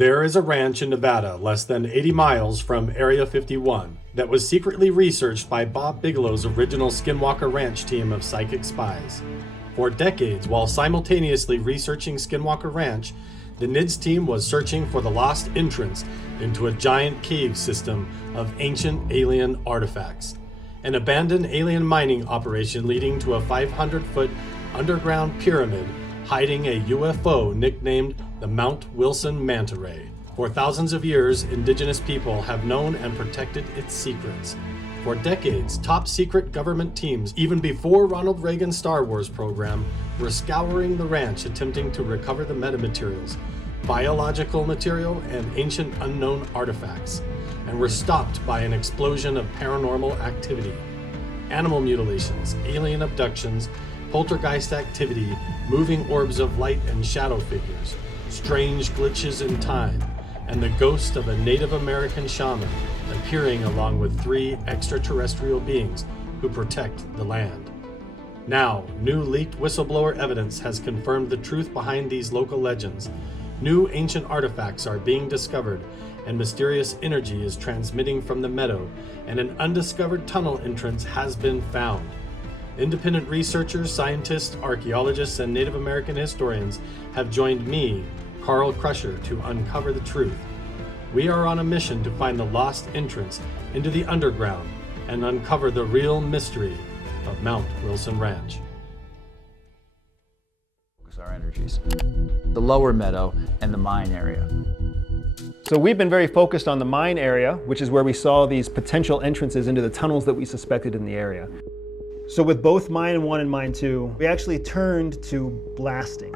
There is a ranch in Nevada less than 80 miles from Area 51 that was secretly researched by Bob Bigelow's original Skinwalker Ranch team of psychic spies. For decades, while simultaneously researching Skinwalker Ranch, the NIDS team was searching for the lost entrance into a giant cave system of ancient alien artifacts. An abandoned alien mining operation leading to a 500-foot underground pyramid hiding a UFO nicknamed the Mount Wilson Manta Ray. For thousands of years, indigenous people have known and protected its secrets. For decades, top-secret government teams, even before Ronald Reagan's Star Wars program, were scouring the ranch attempting to recover the metamaterials, biological material, and ancient unknown artifacts, and were stopped by an explosion of paranormal activity. Animal mutilations, alien abductions, poltergeist activity, moving orbs of light and shadow figures, strange glitches in time, and the ghost of a Native American shaman appearing along with 3 extraterrestrial beings who protect the land. Now, new leaked whistleblower evidence has confirmed the truth behind these local legends. New ancient artifacts are being discovered, and mysterious energy is transmitting from the meadow, and an undiscovered tunnel entrance has been found. Independent researchers, scientists, archaeologists, and Native American historians have joined me, Carl Crusher, to uncover the truth. We are on a mission to find the lost entrance into the underground and uncover the real mystery of Mount Wilson Ranch. Focus our energies. The lower meadow and the mine area. So we've been very focused on the mine area, which is where we saw these potential entrances into the tunnels that we suspected in the area. So with both Mine 1 and Mine 2, we actually turned to blasting.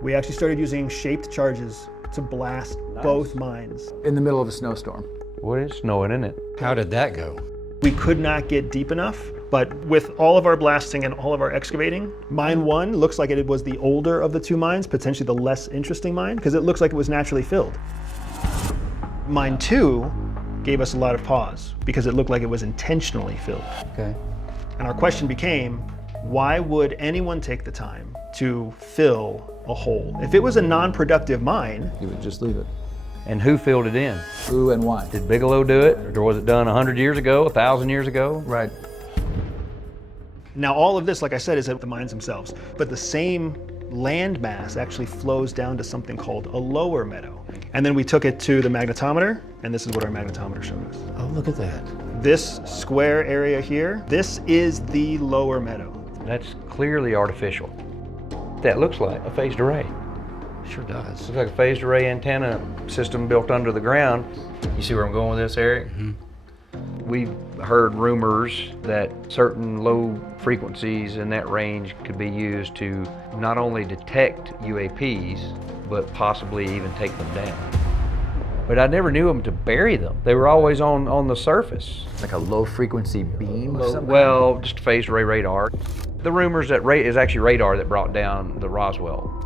We actually started using shaped charges to blast both mines. In the middle of a snowstorm. Well, it's snowing, isn't it? How did that go? We could not get deep enough, but with all of our blasting and all of our excavating, Mine 1 looks like it was the older of the 2 mines, potentially the less interesting mine, because it looks like it was naturally filled. Mine 2 gave us a lot of pause, because it looked like it was intentionally filled. Okay. And our question became, why would anyone take the time to fill a hole? If it was a non-productive mine, You would just leave it. And who filled it in? Who and why? Did Bigelow do it? Or was it done 100 years ago, 1,000 years ago? Right. now all of this, like I said, is at the mines themselves, but the same land mass actually flows down to something called a lower meadow. And then we took it to the magnetometer, and this is what our magnetometer showed us. Oh, look at that. This square area here, this is the lower meadow. That's clearly artificial. That looks like a phased array. Sure does. Looks like a phased array antenna system built under the ground. You see where I'm going with this, Eric? Mm-hmm. We've heard rumors that certain low frequencies in that range could be used to not only detect UAPs, but possibly even take them down. But I never knew them to bury them. They were always on the surface. Like a low frequency beam or something? Well, just phased array radar. The rumors that is actually radar that brought down the Roswell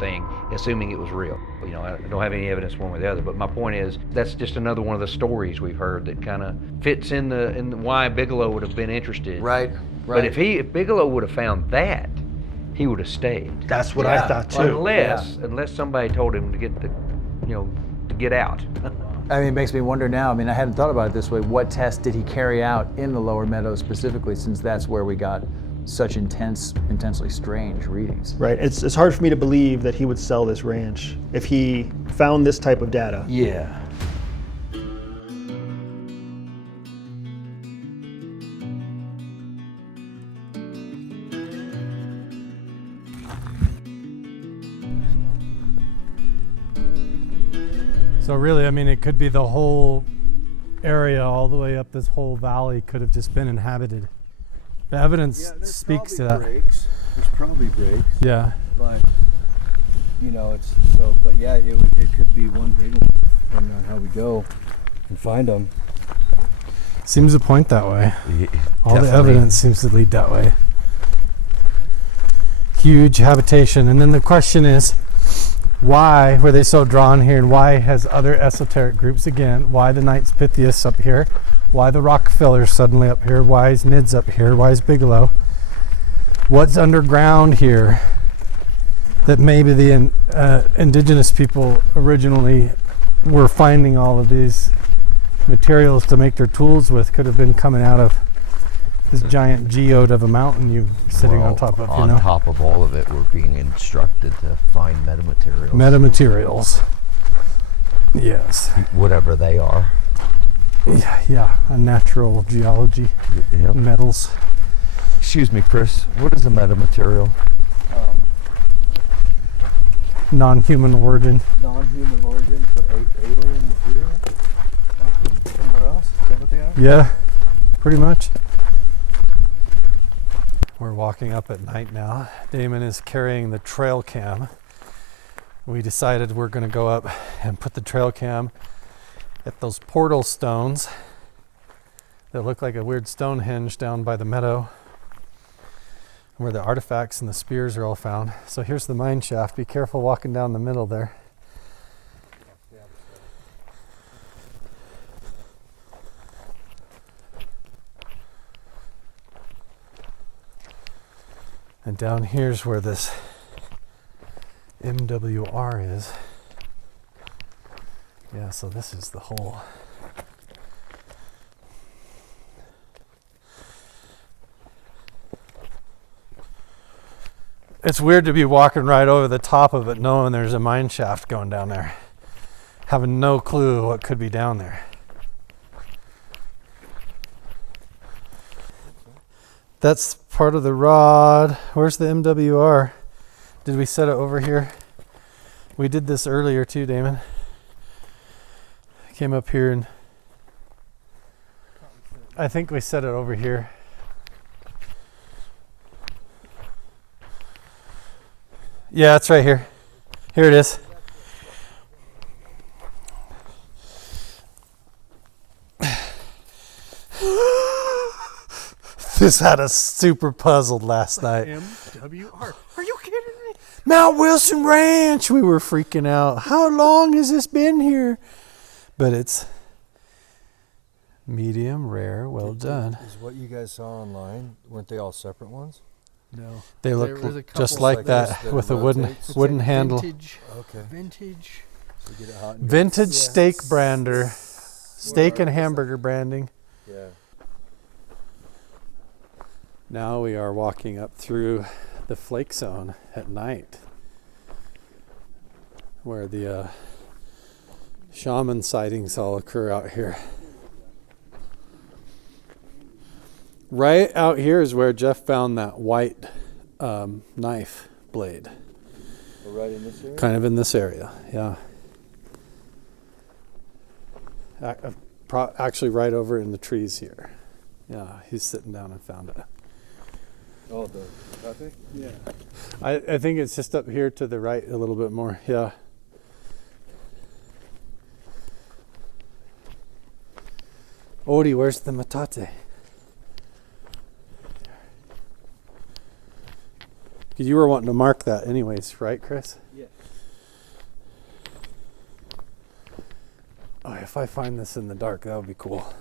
thing, assuming it was real. You know, I don't have any evidence one way or the other, but my point is that's just another one of the stories we've heard that kind of fits in the why Bigelow would have been interested. Right. But if Bigelow would have found that, he would have stayed. That's what I thought too. Unless somebody told him to get to get out. I mean, it makes me wonder now. I mean, I hadn't thought about it this way. What test did he carry out in the lower meadows specifically, since that's where we got such intensely strange readings? Right, it's hard for me to believe that he would sell this ranch if he found this type of data. Yeah. So really, I mean, it could be the whole area all the way up this whole valley could have just been inhabited. The evidence speaks to that. There's probably breaks. Yeah. But, you know, it's so, but yeah, it could be one big one, depending on how we go and find them. Seems to point that way. Yeah, All the definitely. evidence seems to lead that way. Huge habitation. And then the question is, why were they so drawn here, and why has other esoteric groups, again, why the Knights Pythias up here? Why the Rockefellers suddenly up here? Why is NIDS up here? Why is Bigelow? What's underground here that maybe the indigenous people originally were finding all of these materials to make their tools with could have been coming out of this giant geode of a mountain you're sitting on top of, you know? On top of all of it, we're being instructed to find metamaterials. Metamaterials. Yes. Whatever they are. Yeah, a natural geology, Yep. metals. Excuse me, Chris. What is a metamaterial? Non-human origin. Non-human origin, so alien material from somewhere else. Is that what they are? Yeah, pretty much. We're walking up at night now. Damon is carrying the trail cam. We decided we're going to go up and put the trail cam at those portal stones that look like a weird Stonehenge down by the meadow where the artifacts and the spears are all found. So here's the mine shaft. Be careful walking down the middle there. And down here's where this MWR is. Yeah, so this is the hole. It's weird to be walking right over the top of it knowing there's a mine shaft going down there. Having no clue what could be down there. That's part of the rod. Where's the MWR? Did we set it over here? We did this earlier too, Damon. Came up here and I think we set it over here. Yeah, it's right here. Here it is. This had us super puzzled last night. MWR. Are you kidding me? Mount Wilson Ranch. We were freaking out. How long has this been here? But it's medium rare. Well done. Is what you guys saw online, weren't they all separate ones? No. They There was a look couple just like like that this with a that wooden rotates. wooden handle. Vintage. Okay. Vintage. So get it hot and Vintage Yeah. steak brander. Steak and are- hamburger branding. Yeah. Now we are walking up through the flake zone at night where the shaman sightings all occur out here. Right out here is where Jeff found that white knife blade. We're right in this area? Kind of in this area, yeah. Actually right over in the trees here. Yeah, he's sitting down and found it. Oh, the traffic? Yeah. I think it's just up here to the right a little bit more, yeah. Odie, where's the matate? You were wanting to mark that anyways, right, Chris? Yeah. Oh, if I find this in the dark, that would be cool.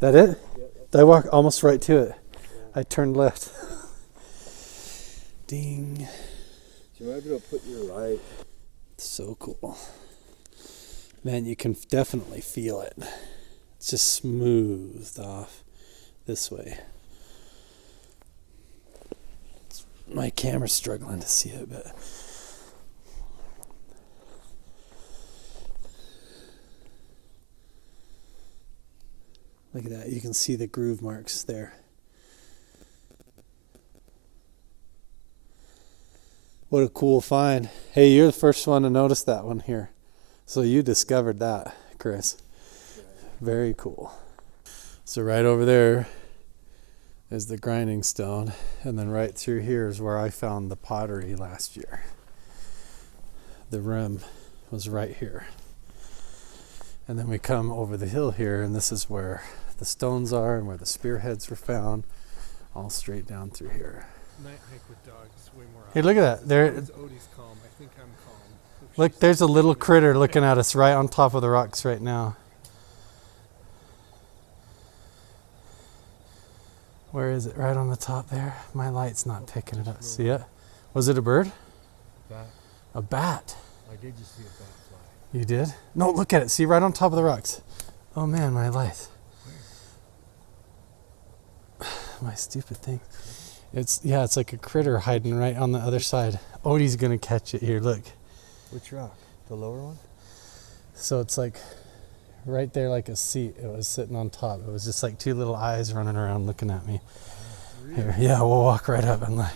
That it? Did I walk almost right to it? I turned left. Ding. So you might be able to put your light. So cool. Man, you can definitely feel it. It's just smoothed off this way. My camera's struggling to see it, but look at that. You can see the groove marks there. What a cool find. Hey, you're the first one to notice that one here. So you discovered that, Chris. Very cool. So right over there is the grinding stone. And then right through here is where I found the pottery last year. The rim was right here. And then we come over the hill here, and this is where the stones are and where the spearheads were found, all straight down through here. Night hike with dogs, way more. Hey, look at that. There, Odie's calm. I think I'm calm. Look, there's a little critter looking at us right on top of the rocks right now. Where is it? Right on the top there? My light's not picking it up. See it? Was it a bird? Bat. A bat. I did just see a bat fly. You did? No, look at it. See, right on top of the rocks. Oh man, my light. My stupid thing. It's like a critter hiding right on the other side. Odie's gonna catch it here. Look. Which rock? The lower one? So it's like right there, like a seat. It was sitting on top. It was just like two little eyes running around looking at me. Really? Here, yeah, we'll walk right up and like.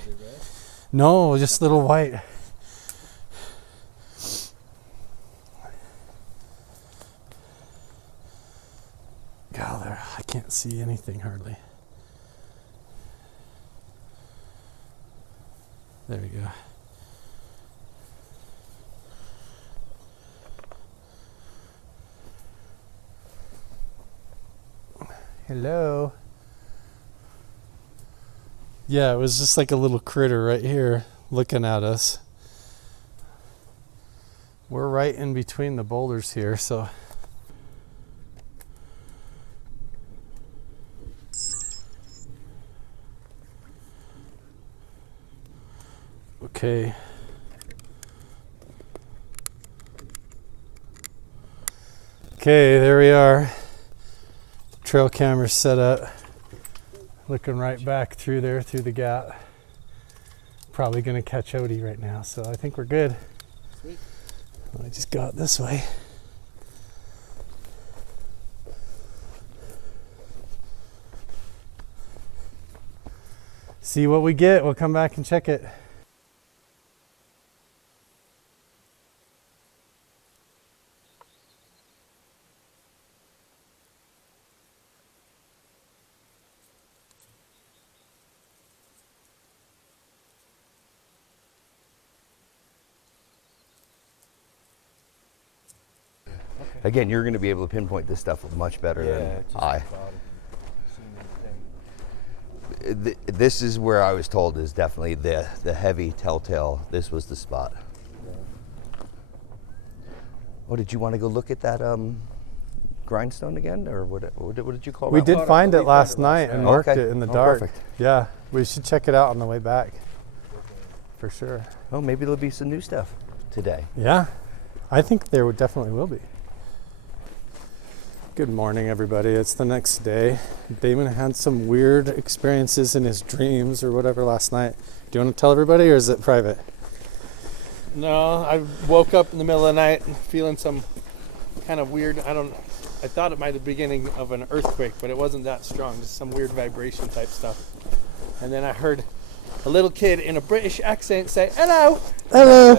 No, just little white. God, I can't see anything hardly. There we go. Hello. Yeah, it was just like a little critter right here looking at us. We're right in between the boulders here, so. Okay. Okay, there we are. Trail camera set up. Looking right back through there, through the gap. Probably gonna catch Odie right now, so I think we're good. Sweet. I just go out this way. See what we get, we'll come back and check it. Again, you're going to be able to pinpoint this stuff much better than I. This is where I was told is definitely the heavy telltale. This was the spot. Oh, did you want to go look at that grindstone again, or what did you call it? We did find it last night and worked it in the dark. Perfect. Yeah, we should check it out on the way back. For sure. Oh, maybe there'll be some new stuff today. Yeah, I think there definitely will be. Good morning, everybody. It's the next day. Damon had some weird experiences in his dreams or whatever last night. Do you want to tell everybody, or is it private? No, I woke up in the middle of the night feeling some kind of weird, I thought it might have been the beginning of an earthquake, but it wasn't that strong, just some weird vibration type stuff. And then I heard a little kid in a British accent say, "Hello!" Hello!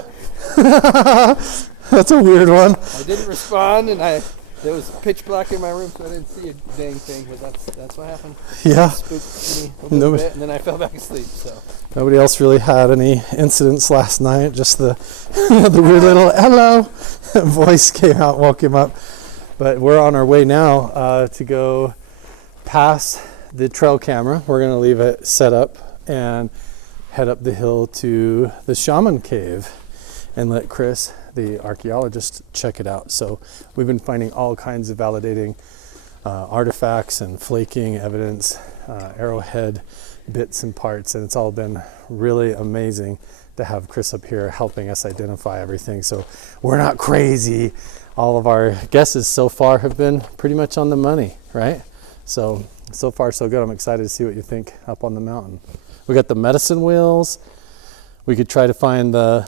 That's a weird one. I didn't respond, and it was pitch black in my room, so I didn't see a dang thing, but that's what happened. Yeah. Spooked me a little bit, and then I fell back asleep, so. Nobody else really had any incidents last night, just the the weird little hello voice came out, woke him up. But we're on our way now to go past the trail camera. We're gonna leave it set up and head up the hill to the Shaman Cave and let Chris, the archaeologist, check it out. So we've been finding all kinds of validating artifacts and flaking evidence, arrowhead bits and parts, and it's all been really amazing to have Chris up here helping us identify everything. So we're not crazy. All of our guesses so far have been pretty much on the money, right? So far so good. I'm excited to see what you think up on the mountain. We got the medicine wheels. We could try to find the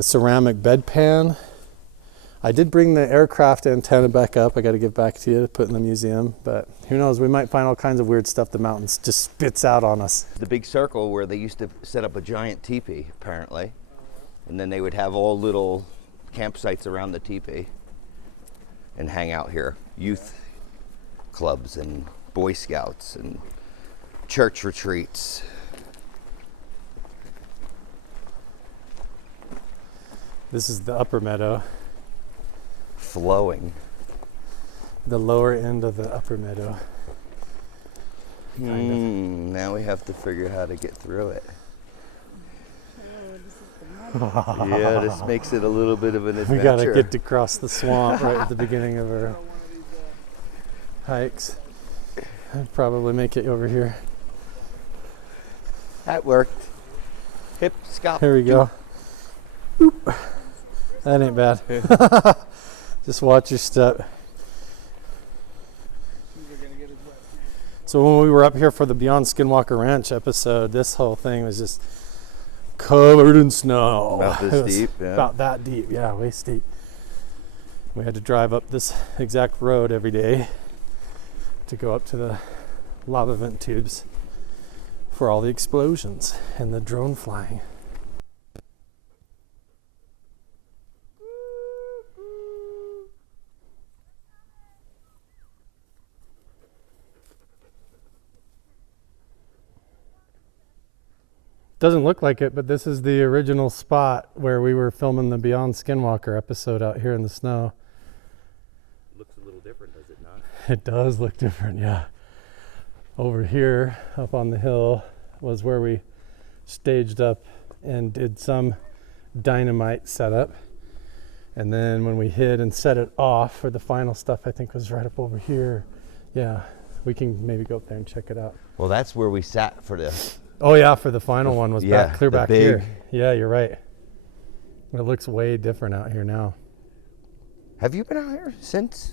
ceramic bedpan. I did bring the aircraft antenna back up. I got to give back to you to put in the museum, but who knows? We might find all kinds of weird stuff the mountains just spits out on us. The big circle where they used to set up a giant teepee, apparently, and then they would have all little campsites around the teepee and hang out here. Youth clubs and Boy Scouts and church retreats. This is the upper meadow. Flowing. The lower end of the upper meadow. Now we have to figure out how to get through it. Yeah, this makes it a little bit of an adventure. We gotta get to cross the swamp right at the beginning of our hikes. I'd probably make it over here. That worked. Hip, scalp. Here we go. Boop. That ain't bad. Just watch your step. So when we were up here for the Beyond Skinwalker Ranch episode, this whole thing was just covered in snow. About this It was deep, yeah. About that deep, yeah, way steep. We had to drive up this exact road every day to go up to the lava vent tubes for all the explosions and the drone flying. Doesn't look like it, but this is the original spot where we were filming the Beyond Skinwalker episode out here in the snow. Looks a little different, does it not? It does look different, yeah. Over here, up on the hill, was where we staged up and did some dynamite setup. And then when we hid and set it off for the final stuff, I think was right up over here. Yeah, we can maybe go up there and check it out. Well, that's where we sat for the... Oh yeah, for the final one was yeah, back clear the back big- here. Yeah, you're right. It looks way different out here now. Have you been out here since?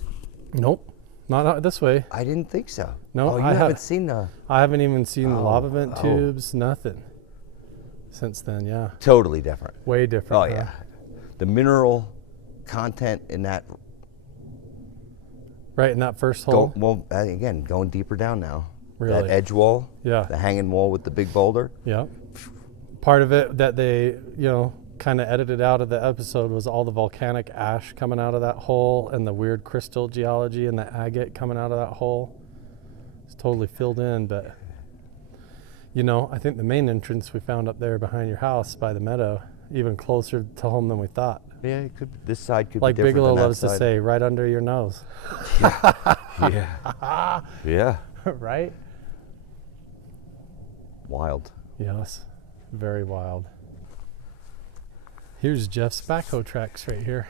Nope, not out this way. I didn't think so. No, Oh, you I haven't seen the... I haven't even seen the lava vent oh. tubes, nothing. Since then, yeah. Totally different. Way different. Oh, yeah. The mineral content in that... Right in that first hole. Again, going deeper down now. Really? That edge wall. Yeah. The hanging wall with the big boulder. Yeah. Part of it that they, kind of edited out of the episode was all the volcanic ash coming out of that hole and the weird crystal geology and the agate coming out of that hole. It's totally filled in, but I think the main entrance we found up there behind your house by the meadow, even closer to home than we thought. Yeah, it could. This side could Like be different Bigelow than that loves to side. say, right under your nose. Yeah. Yeah. Right? Wild. Yes, very wild. Here's Jeff's backhoe tracks right here.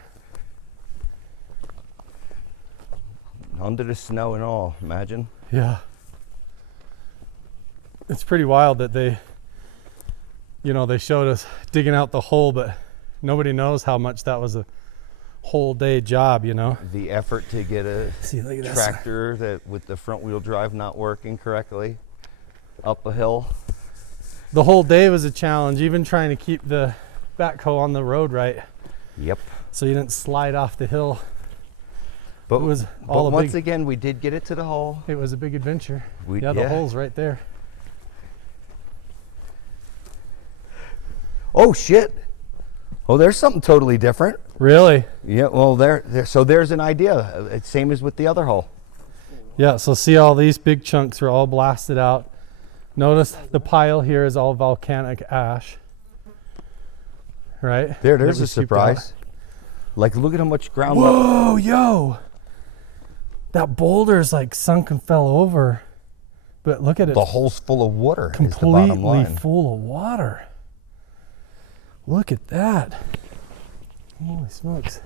Under the snow and all, imagine. Yeah. It's pretty wild that they showed us digging out the hole, but nobody knows how much that was a whole day job, The effort to get a See, look at this. tractor that with the front wheel drive not working correctly up a hill. The whole day was a challenge, even trying to keep the backhoe on the road right Yep. so you didn't slide off the hill. But It was all a once big- again, we did get it to the hole. It was a big adventure. We- The yeah. hole's right there. Oh shit! Oh, there's something totally different. Really? Yeah. Well, so there's an idea. It's same as with the other hole. Yeah, so see all these big chunks are all blasted out. Notice the pile here is all volcanic ash. Right? There's That a we scooped surprise. Like, look at how much out. ground. Whoa, yo! That boulder's like sunk and fell over. But look at it. The hole's full of water. Is the bottom Completely line. full of water. Look at that. Holy smokes.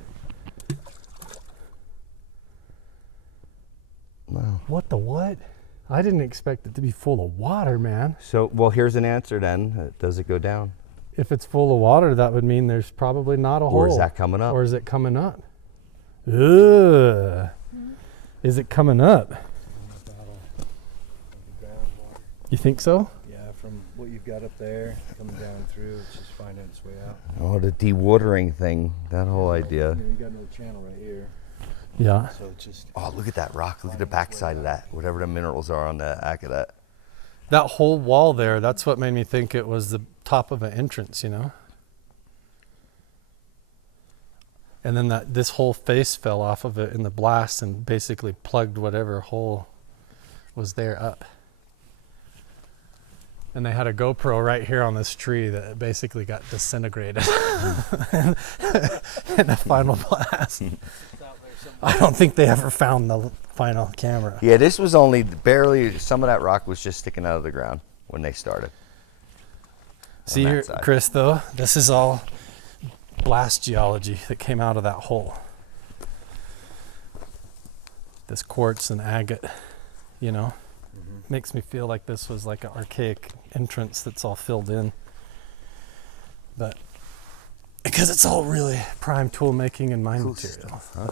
Wow. What the what? I didn't expect it to be full of water, man. So, well, here's an answer then. Does it go down? If it's full of water, that would mean there's probably not a hole. Or is that coming up? Or is it coming up? Ugh. Is it coming up? You think so? Yeah, from what you've got up there, coming down through, it's just finding its way out. Oh, the dewatering thing. That whole idea. You got another channel right here, Yeah. so it's just... Oh, look at that rock. Look at the backside of that. Whatever the minerals are on the back of that. That whole wall there, that's what made me think it was the top of an entrance, And then this whole face fell off of it in the blast and basically plugged whatever hole was there up. And they had a GoPro right here on this tree that basically got disintegrated in the final blast. I don't think they ever found the final camera. Yeah, this was only barely, some of that rock was just sticking out of the ground when they started. See that here, side. Chris, though, this is all blast geology that came out of that hole. This quartz and agate, you know, makes me feel like this was like an archaic entrance that's all filled in. But because it's all really prime tool making and mine material. Stuff, huh?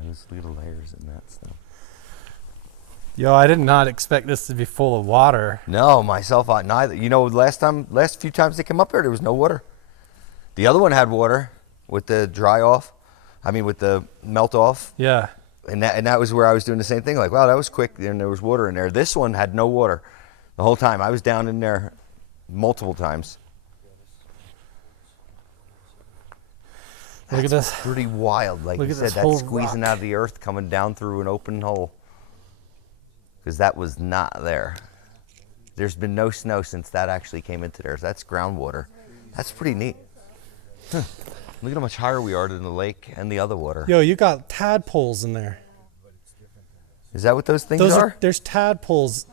There's little layers in that stuff. Yo, I did not expect this to be full of water. No, myself, neither. You know, last few times they came up here, there was no water. The other one had water with the with the melt off. Yeah. And that was where I was doing the same thing. Like, wow, that was quick. And there was water in there. This one had no water the whole time. I was down in there multiple times. Look at this. Pretty wild. Like Look you at said, this that's whole squeezing rock. out of the earth, coming down through an open hole. Because that was not there. There's been no snow since that actually came into there. So that's groundwater. That's pretty neat. Huh. Look at how much higher we are than the lake and the other water. Yo, you got tadpoles in there. Is that what those things are? There's tadpoles.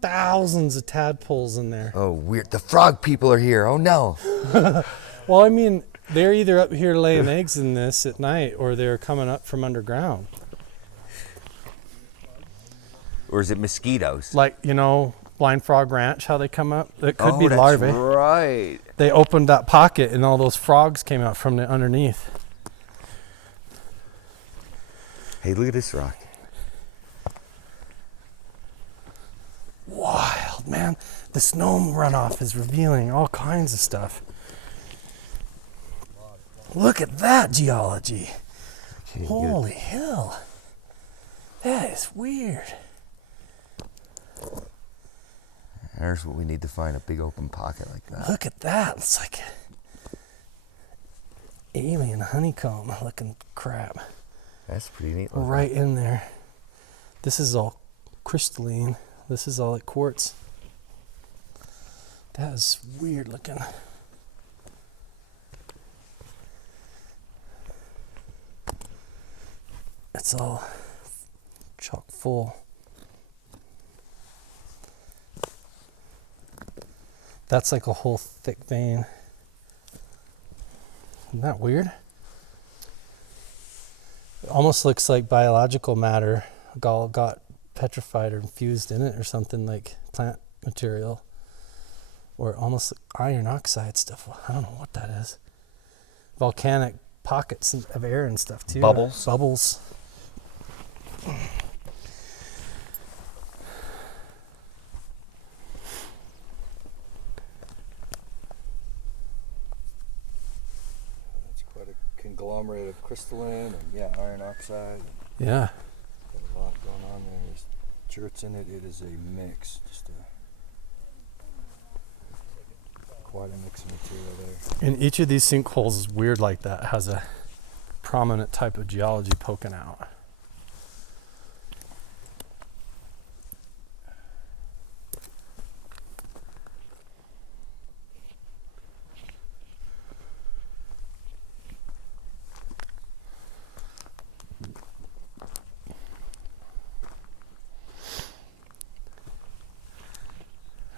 Thousands of tadpoles in there. Oh, weird. The frog people are here. Oh, no. Well, I mean, they're either up here laying eggs in this at night or they're coming up from underground. Or is it mosquitoes? Like, you know, Blind Frog Ranch, how they come up? It could be that's larvae. right. They opened that pocket and all those frogs came out from the underneath. Hey, look at this rock. Wild, man. The snow runoff is revealing all kinds of stuff. Look at that geology. Holy hell. That is weird. There's what we need to find, a big open pocket like that. Look at that. It's like alien honeycomb looking crap. That's pretty neat. Right in there. This is all crystalline. This is all like quartz. That is weird looking. It's all chock full. That's like a whole thick vein. Isn't that weird? It almost looks like biological matter got petrified or infused in it or something, like plant material. Or almost like iron oxide stuff. I don't know what that is. Volcanic pockets of air and stuff too. Bubbles. Bubbles. It's quite a conglomerate of crystalline and iron oxide. Yeah. Got a lot going on there. There's jerts in it. It is a mix. Quite a mix of material there. And each of these sinkholes is weird like that. Has a prominent type of geology poking out.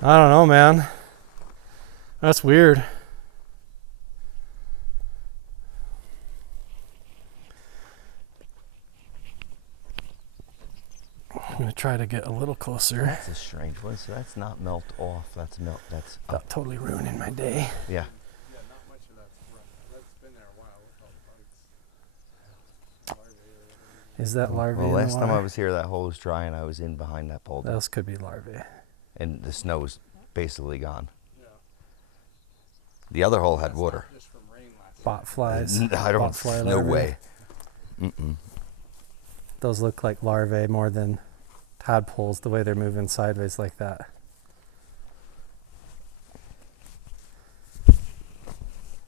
I don't know, man. That's weird. I'm gonna try to get a little closer. That's a strange one. So that's not melt off. That's melt. That's up. Not totally ruining my day. Yeah. Yeah, not much of that's been there a while. Look how bugs. Is that larvae? Well, in the last time I water? was here, that hole was dry, and I was in behind that boulder, Those could be larvae. and the snow was basically gone. Yeah. The other hole had water. Just from rain last Bot flies. I don't. Botfly No larvae. way. Mm-mm. Those look like larvae more than tadpoles, the way they're moving sideways like that.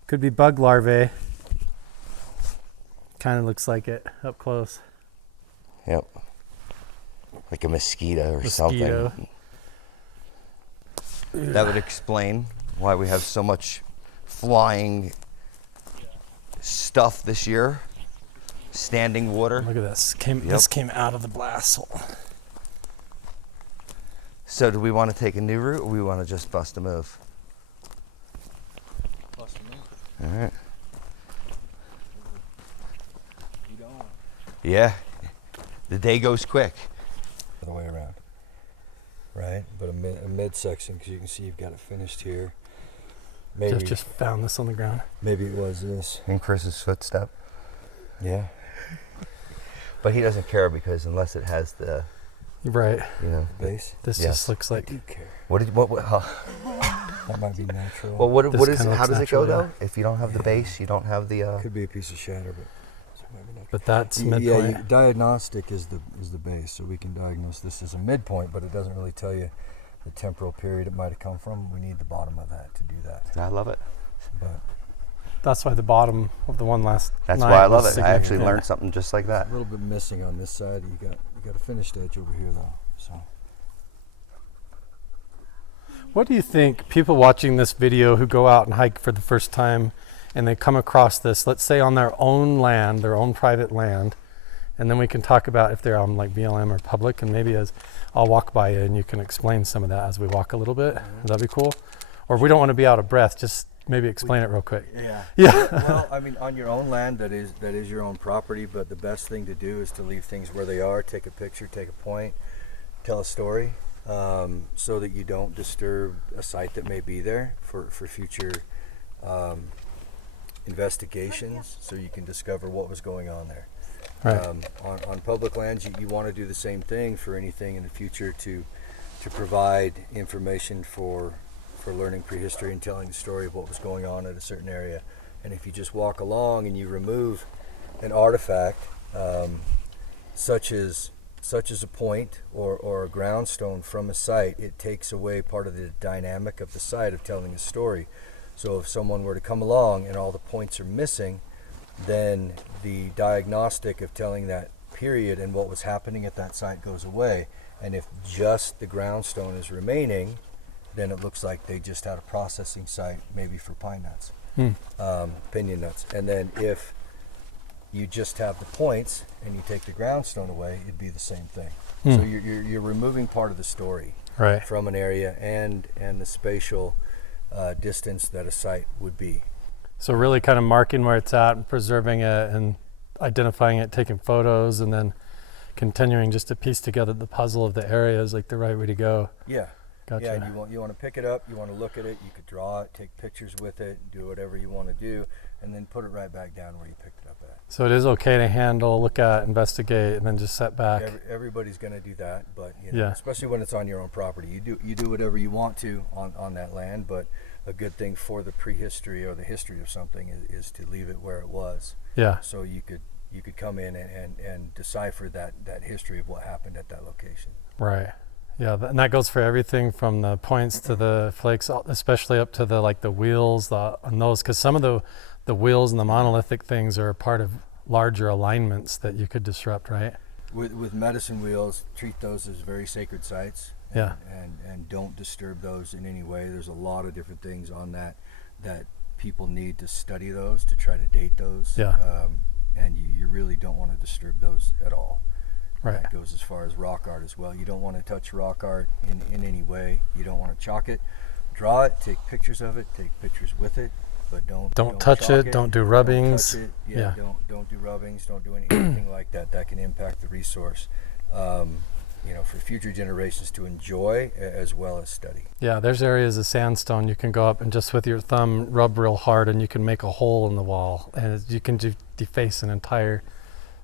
Could be bug larvae. Kind of looks like it up close. Yep. Like a mosquito or Mosquito. something. That would explain why we have so much flying stuff this year. Standing water. Look at this. This came out of the blast hole. So do we want to take a new route, or we want to just bust a move? Bust a move. All right. You don't. Yeah. The day goes quick. The way around. Right? But a midsection, because you can see you've got it finished here. Maybe Just found this on the ground. maybe it was this. In Chris's footstep. Yeah. But he doesn't care, because unless it has the, Right. you know. Base. This Yes. just looks I like do care. What did what? How, That might be natural. well, what This is? kinda How looks does it go natural, though? If you don't have the base, you don't have the. Could be a piece of shatter, but maybe not. but that's Yeah, midpoint. diagnostic is the base, so we can diagnose this as a midpoint, but it doesn't really tell you the temporal period it might have come from. We need the bottom of that to do that. I love it. But That's why the bottom of the one last That's night why I love was it. I actually significant. learned something just like that. a little bit missing on this side. You got a finished edge over here though. So What do you think people watching this video who go out and hike for the first time and they come across this, let's say on their own land, their own private land, and then we can talk about if they're on like BLM or public, and maybe as I'll walk by you and you can explain some of that as we walk a little bit. Would that be cool? Or if we don't want to be out of breath, just maybe explain it real quick. yeah. Yeah. Well, I mean, on your own land, that is your own property. But the best thing to do is to leave things where they are. Take a picture, take a point, tell a story, so that you don't disturb a site that may be there for future investigations. So you can discover what was going on there. Right. On public lands, you want to do the same thing for anything in the future to provide information for learning prehistory and telling the story of what was going on in a certain area. And if you just walk along and you remove an artifact, such as a point or a groundstone from a site, it takes away part of the dynamic of the site of telling a story. So if someone were to come along and all the points are missing, then the diagnostic of telling that period and what was happening at that site goes away. And if just the groundstone is remaining, then it looks like they just had a processing site, maybe for pine nuts, pinyon nuts. And then if you just have the points and you take the groundstone away, it'd be the same thing. So you're removing part of the story Right. from an area and the spatial distance that a site would be. So really kind of marking where it's at and preserving it and identifying it, taking photos, and then continuing just to piece together the puzzle of the area is like the right way to go. Yeah. Gotcha. Yeah, and you want to pick it up, you want to look at it, you could draw it, take pictures with it, do whatever you want to do, and then put it right back down where you picked it up at. So it is okay to handle, look at, investigate, and then just set back. Everybody's going to do that, but you know, Yeah. especially when it's on your own property, you do whatever you want to on that land. But a good thing for the prehistory or the history of something is to leave it where it was. Yeah. So you could come in and decipher that history of what happened at that location. Right. Yeah, and that goes for everything from the points to the flakes, especially up to the like the wheels on those, because some of the wheels and the monolithic things are a part of larger alignments that you could disrupt, right? With medicine wheels, treat those as very sacred sites. Yeah. And don't disturb those in any way. There's a lot of different things on that people need to study those to try to date those. Yeah. And you really don't want to disturb those at all. Right. That goes as far as rock art as well. You don't want to touch rock art in any way. You don't want to chalk it. Draw it, take pictures of it, take pictures with it, but don't touch chalk it, don't do rubbings. Don't touch it. Yeah. Don't do rubbings, don't do anything like that. That can impact the resource. For future generations to enjoy as well as study. Yeah, there's areas of sandstone you can go up and just with your thumb rub real hard and you can make a hole in the wall, and you can deface an entire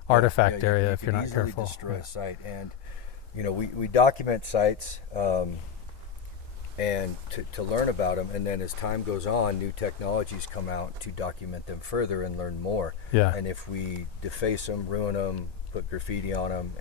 artifact area if you're not careful. Destroy a site. And we document sites and to learn about them, and then as time goes on, new technologies come out to document them further and learn more. Yeah. And if we deface them, ruin them, put graffiti on them,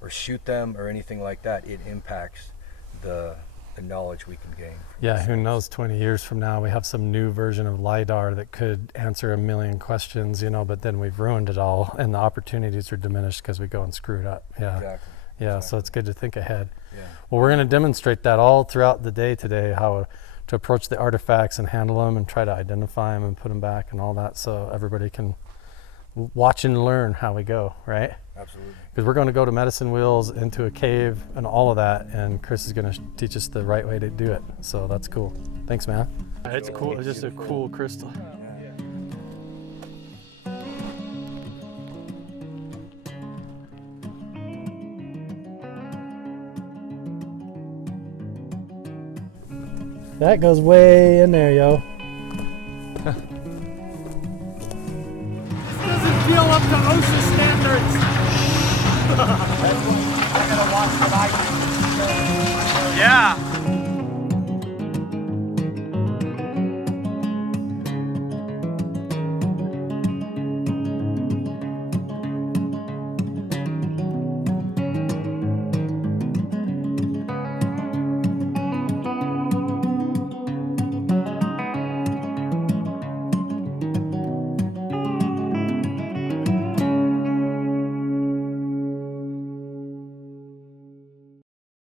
or shoot them or anything like that, it impacts the knowledge we can gain. Yeah, who knows, 20 years from now we have some new version of LiDAR that could answer a million questions, but then we've ruined it all and the opportunities are diminished because we go and screw it up. Yeah. Exactly. Yeah, so it's good to think ahead. Yeah. Well, we're going to demonstrate that all throughout the day today, how to approach the artifacts and handle them and try to identify them and put them back and all that, so everybody can watch and learn how we go, right? Absolutely. Because we're going to go to medicine wheels, into a cave, and all of that, and Chris is going to teach us the right way to do it. So that's cool. Thanks, man. It's cool. It's just a cool crystal. That goes way in there, yo. This doesn't feel up to OSHA standards. I gotta watch what I do. Yeah.